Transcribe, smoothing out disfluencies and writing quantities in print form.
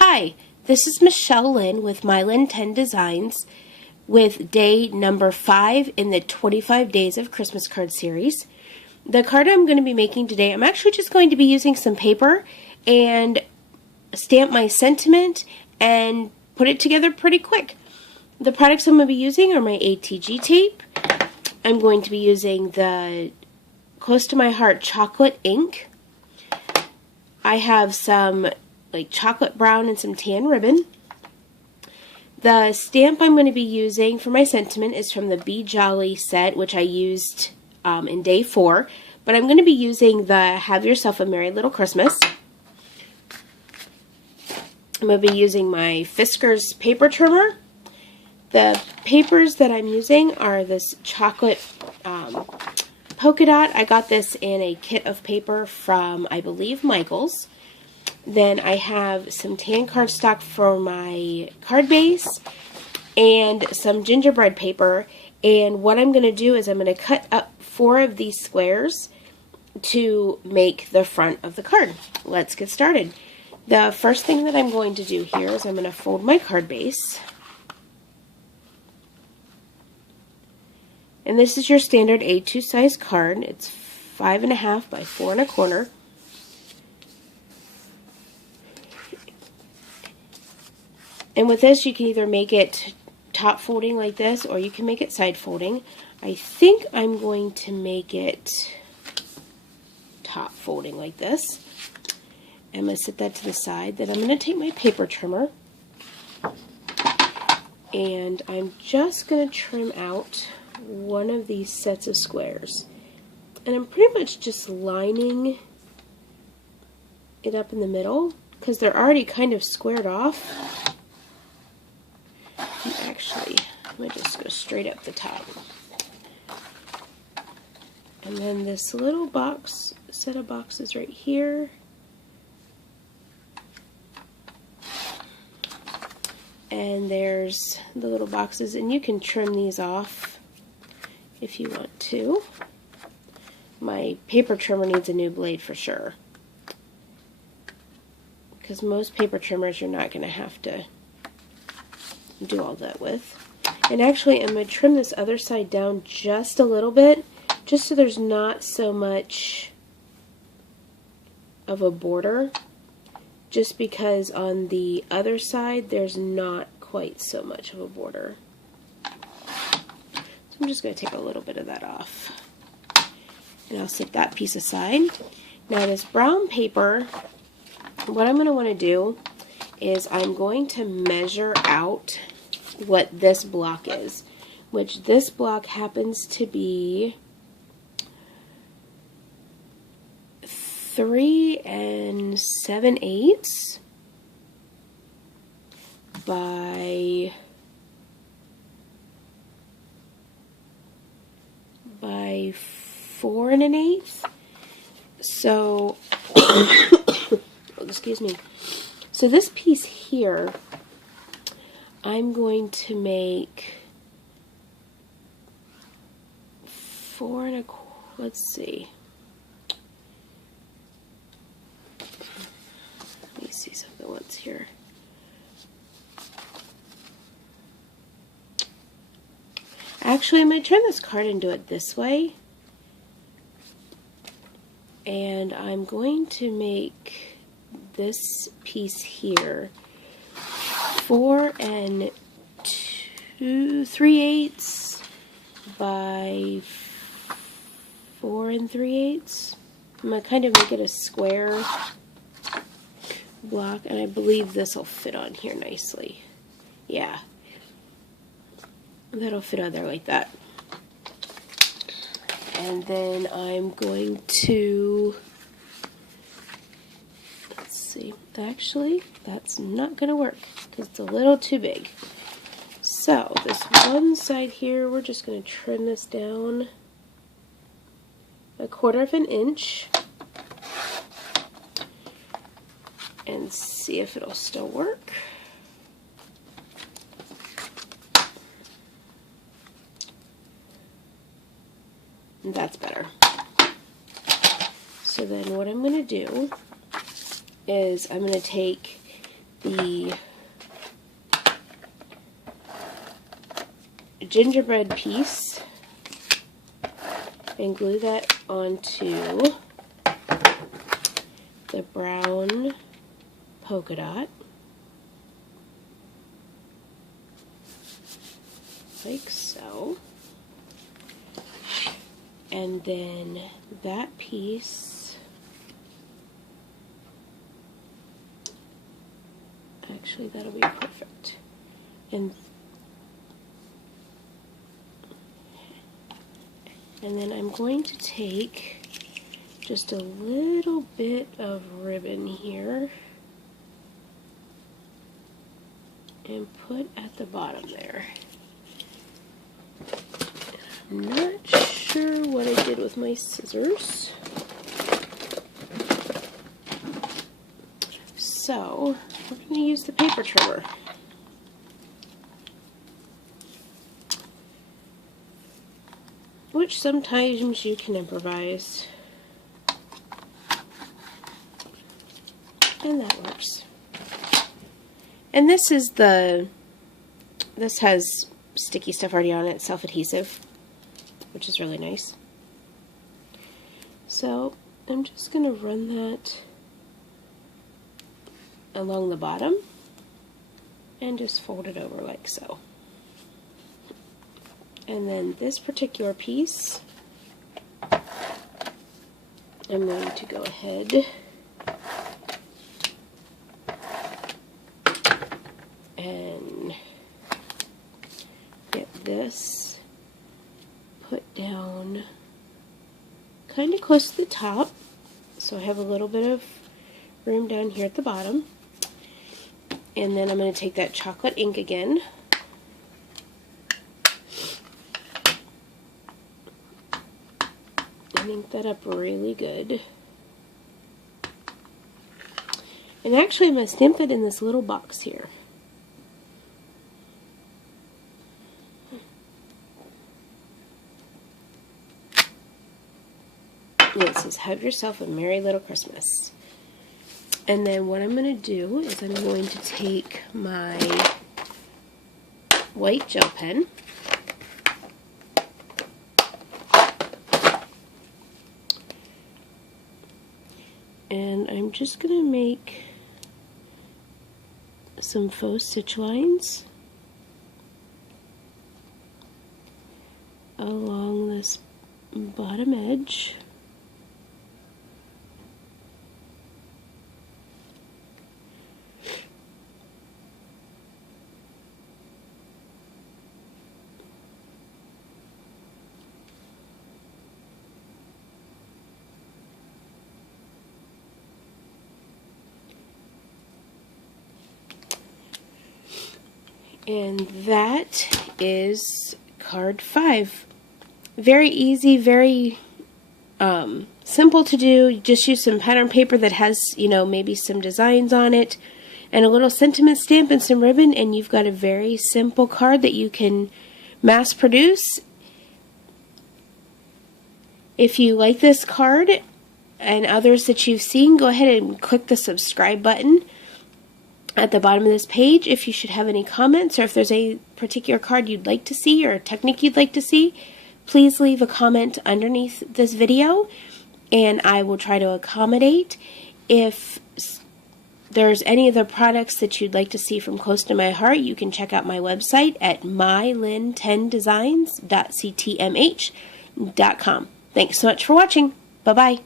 Hi, this is Michelle Lynn with Mylan 10 Designs with day number 5 in the 25 Days of Christmas Card series. The card I'm going to be making today, I'm actually just going to be using some paper and stamp my sentiment and put it together pretty quick. The products I'm going to be using are my ATG tape. I'm going to be using the Close to My Heart chocolate ink. I have some like chocolate brown and some tan ribbon. The stamp I'm going to be using for my sentiment is from the Be Jolly set, which I used in day 4. But I'm going to be using the Have Yourself a Merry Little Christmas. I'm going to be using my Fiskars paper trimmer. The papers that I'm using are this chocolate polka dot. I got this in a kit of paper from, I believe, Michaels. Then I have some tan cardstock for my card base and some gingerbread paper. And what I'm going to do is I'm going to cut up 4 of these squares to make the front of the card. Let's get started. The first thing that I'm going to do here is I'm going to fold my card base. And this is your standard A2 size card. It's 5.5 by 4 1/4. And with this, you can either make it top folding like this, or you can make it side folding. I think I'm going to make it top folding like this. I'm going to set that to the side. Then I'm going to take my paper trimmer, and I'm just going to trim out one of these sets of squares. And I'm pretty much just lining it up in the middle, because they're already kind of squared off. Actually, I'm going to just go straight up the top. And then this little box, set of boxes right here. And there's the little boxes, and you can trim these off if you want to. My paper trimmer needs a new blade for sure, because most paper trimmers you're not going to have to do all that with. And actually, I'm going to trim this other side down just a little bit, just so there's not so much of a border, just because on the other side there's not quite so much of a border. So I'm just going to take a little bit of that off, and I'll set that piece aside. Now this brown paper, what I'm going to want to do is I'm going to measure out what this block is, which this block happens to be 3 7/8 by 4 1/8. So, excuse me. So this piece here, I'm going to make 4 1/4. Let's see. Let me see something once here. Actually, I'm going to turn this card and do it this way. And I'm going to make this piece here 4 3/8 by 4 3/8. I'm going to kind of make it a square block, and I believe this will fit on here nicely. Yeah, that'll fit on there like that. And then I'm going to, let's see, actually that's not going to work because it's a little too big. So this one side here, we're just going to trim this down 1/4 inch and see if it'll still work. And that's better. So then what I'm going to do is I'm going to take the gingerbread piece and glue that onto the brown polka dot, like so. And then that piece, actually that'll be perfect. And then I'm going to take just a little bit of ribbon here and put at the bottom there. I'm not sure what I did with my scissors. So, we're going to use the paper trimmer. Which sometimes you can improvise. And that works. And this has sticky stuff already on it, self-adhesive, which is really nice. So I'm just going to run that along the bottom and just fold it over like so. And then this particular piece, I'm going to go ahead and get this put down kind of close to the top, so I have a little bit of room down here at the bottom. And then I'm going to take that chocolate ink again, and ink that up really good. And actually I'm going to stamp it in this little box here. And it says, "Have yourself a merry little Christmas." And then what I'm going to do is I'm going to take my white gel pen and I'm just going to make some faux stitch lines along this bottom edge. And that is card 5. Very easy, very simple to do. You just use some pattern paper that has, maybe some designs on it, and a little sentiment stamp and some ribbon, and you've got a very simple card that you can mass produce. If you like this card and others that you've seen, go ahead and click the subscribe button at the bottom of this page. If you should have any comments, or if there's a particular card you'd like to see or a technique you'd like to see, please leave a comment underneath this video and I will try to accommodate. If there's any of the products that you'd like to see from close to my heart, you can check out my website at mylyn10designs.ctmh.com. Thanks so much for watching. Bye-bye.